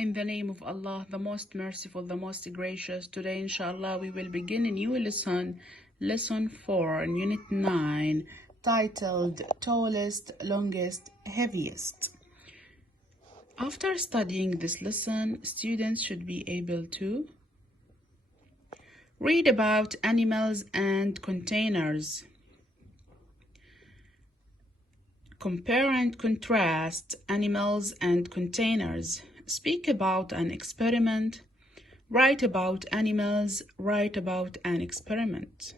In the name of Allah, the most merciful, the most gracious. Today, inshallah, we will begin a new lesson, lesson 4 in unit 9, titled Tallest, Longest, Heaviest. After studying this lesson, students should be able to read about animals and containers, compare and contrast animals and containers, speak about an experiment, write about animals, write about an experiment.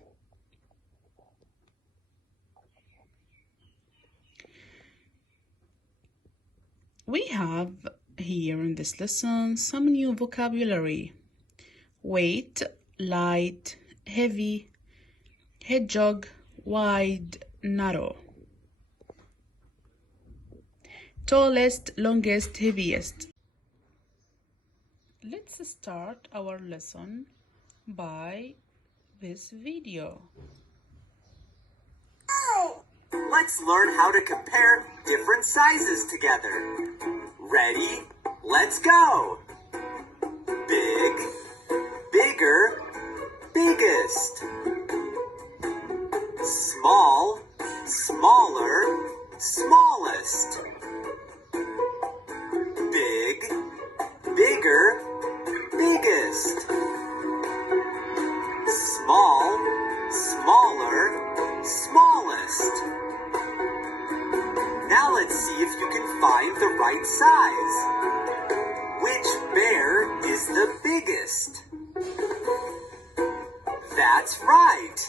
We have here in this lesson some new vocabulary: weight, light, heavy, hedgehog, wide, narrow. Tallest, longest, heaviest. Let's start our lesson by this video. Let's learn how to compare different sizes together. Ready? Let's go! Big, bigger, biggest. Small, smaller, smallest. Big, bigger, biggest. Small, smaller, smallest. Now let's see if you can find the right size. Which bear is the biggest? That's right.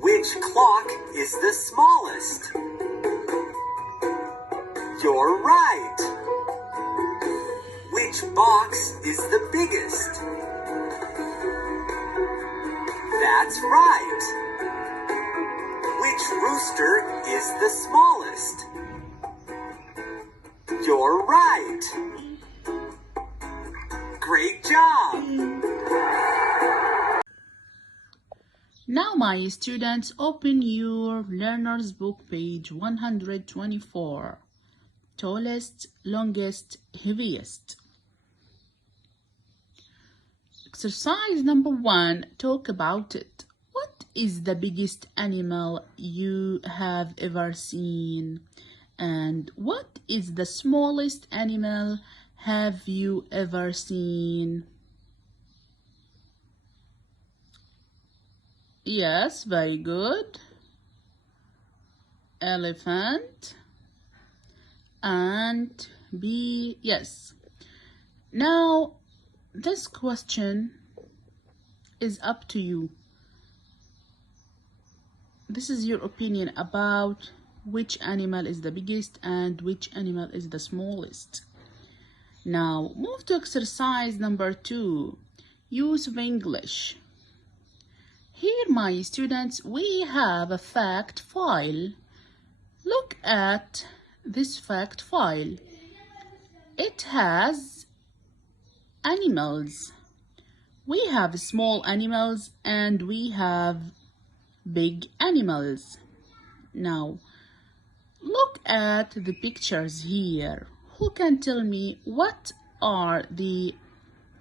Which clock is the smallest? You're right. Which box is the biggest? That's right. Which rooster is the smallest? You're right. Great job. Now, my students, open your learner's book, page 124. Tallest, longest, heaviest. Exercise number 1, talk about it. What is the biggest animal you have ever seen? And what is the smallest animal have you ever seen? Yes, very good. Elephant. And B, yes. Now, this question is up to you. This is your opinion about which animal is the biggest and which animal is the smallest. Now, move to exercise number 2, use of English. Here, my students, we have a fact file. Look at this fact file. It has animals. We have small animals and we have big animals. Now, look at the pictures here. Who can tell me what are the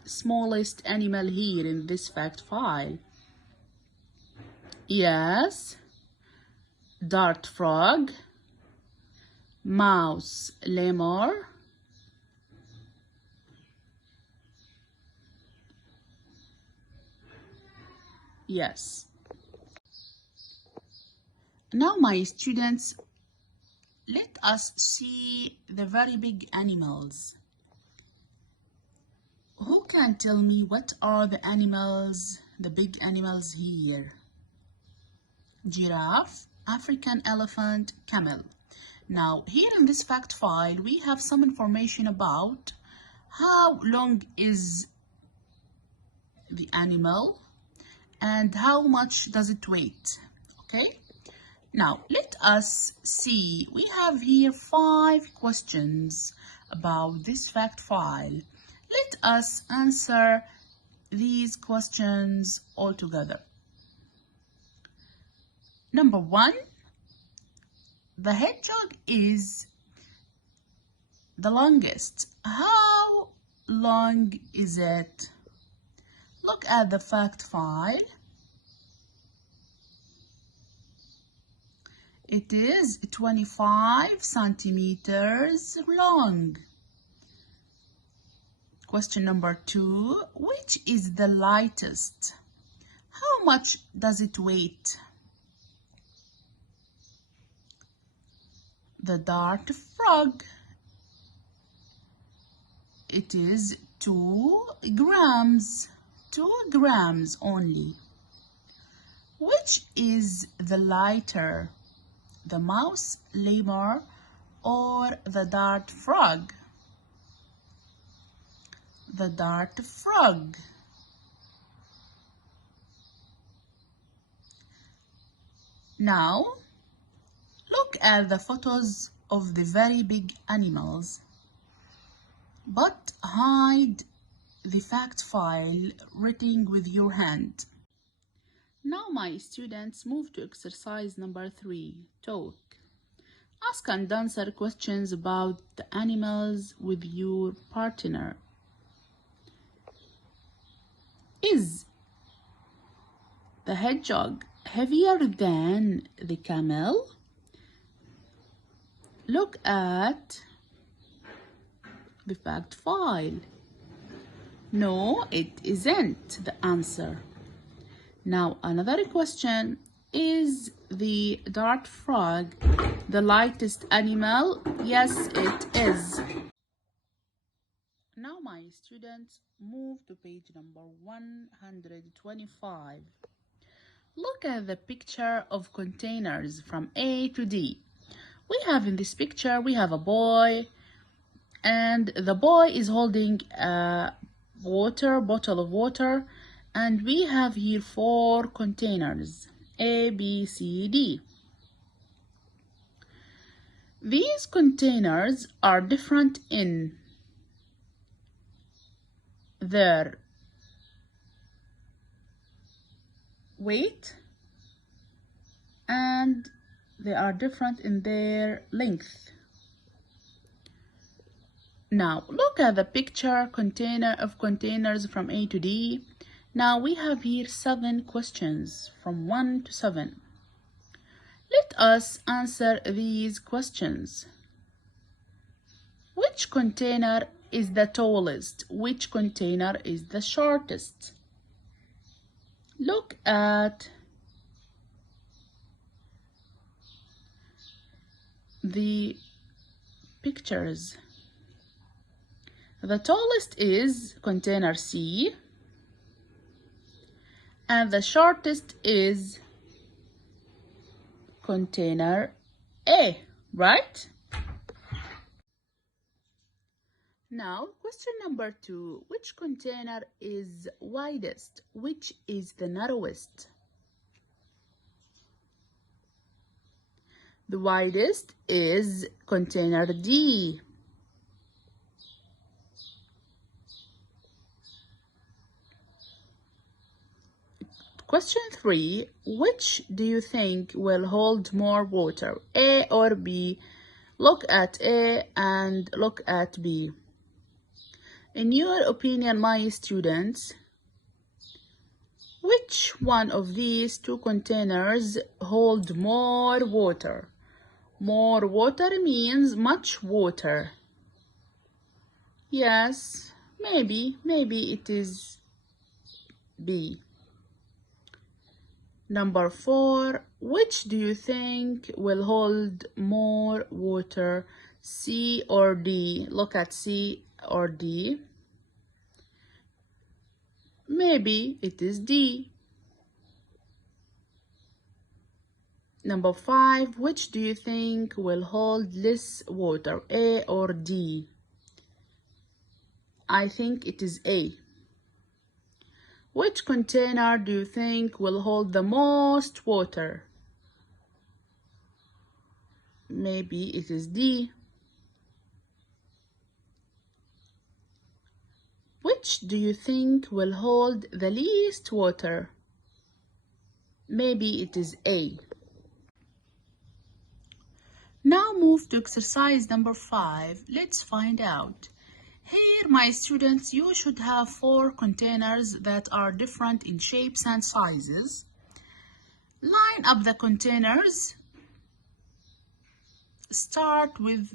smallest animal here in this fact file? Yes, dart frog, mouse lemur, yes. Now, my students, let us see the very big animals. Who can tell me what are the animals, the big animals here? Giraffe, African elephant, camel. Now, here in this fact file, we have some information about how long is the animal and how much does it weigh. Okay? Now, let us see. We have here 5 questions about this fact file. Let us answer these questions all together. Number 1, the hedgehog is the longest. How long is it? Look at the fact file. It is 25 centimeters long. Question number 2. Which is the lightest? How much does it weigh? The dart frog. It is 2 grams. 2 grams only. Which is the lighter? The mouse, lemur, or the dart frog? The dart frog. Now, look at the photos of the very big animals, but hide the fact file written with your hand. Now, my students, move to exercise number 3, talk. Ask and answer questions about the animals with your partner. Is the hedgehog heavier than the camel? Look at the fact file. No, it isn't the answer. Now, another question. Is the dart frog the lightest animal? Yes, it is. Now, my students, move to page number 125. Look at the picture of containers from A to D. We have in this picture, we have a boy, and the boy is holding a bottle of water, and we have here 4 containers, A, B, C, D. These containers are different in their weight, and they are different in their length. Now, look at the picture of containers from A to D. Now, we have here 7 questions from 1 to 7. Let us answer these questions. Which container is the tallest? Which container is the shortest? Look at the pictures. The tallest is container C, and the shortest is container A, right? Now, question number 2. Which container is widest? Which is the narrowest? The widest is container D. Question 3. Which do you think will hold more water, A or B? Look at A and look at B. In your opinion, my students, which one of these 2 containers hold more water? More water means much water. Yes, maybe it is B. Number 4, which do you think will hold more water, C or D? Look at C or D. Maybe it is D. Number 5, which do you think will hold less water, A or D? I think it is A. Which container do you think will hold the most water? Maybe it is D. Which do you think will hold the least water? Maybe it is A. Now move to exercise number 5. Let's find out. Here, my students, you should have 4 containers that are different in shapes and sizes. Line up the containers. Start with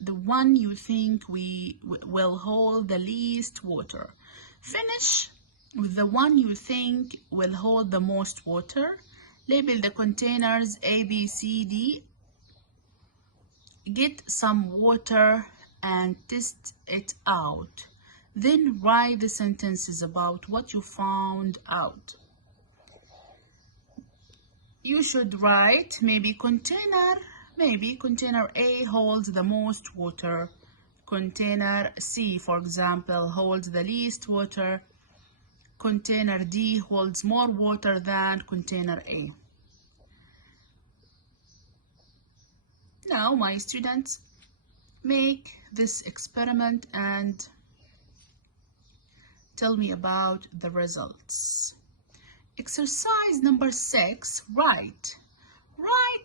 the one you think will hold the least water. Finish with the one you think will hold the most water. Label the containers A, B, C, D. Get some water and test it out. Then write the sentences about what you found out. You should write maybe container A holds the most water. Container C, for example, holds the least water. Container D holds more water than container A. Now, my students, make this experiment and tell me about the results. Exercise number 6, write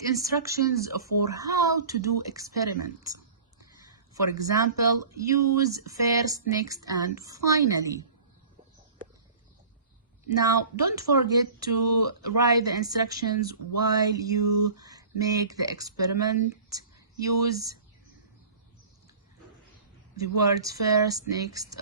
instructions for how to do experiment. For example, use first, next, and finally. Now, don't forget to write the instructions while you make the experiment. Use the words first, next,